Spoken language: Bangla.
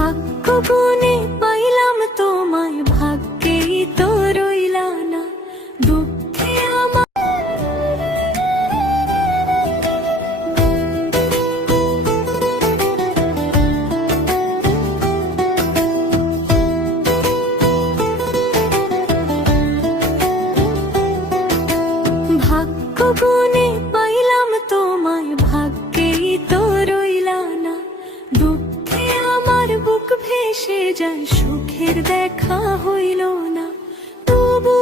ভাগ্য গুণে পাইলাম তোমায়, ভাগ্যেই তো রইলা না। দুঃখে আমার ভাগ্য গুণে পাইলাম তোমায়, ভাগ্যেই তো রইলা না। দুঃখে আমার বুক ভেসে যায়, সুখের দেখা হইল না। তবু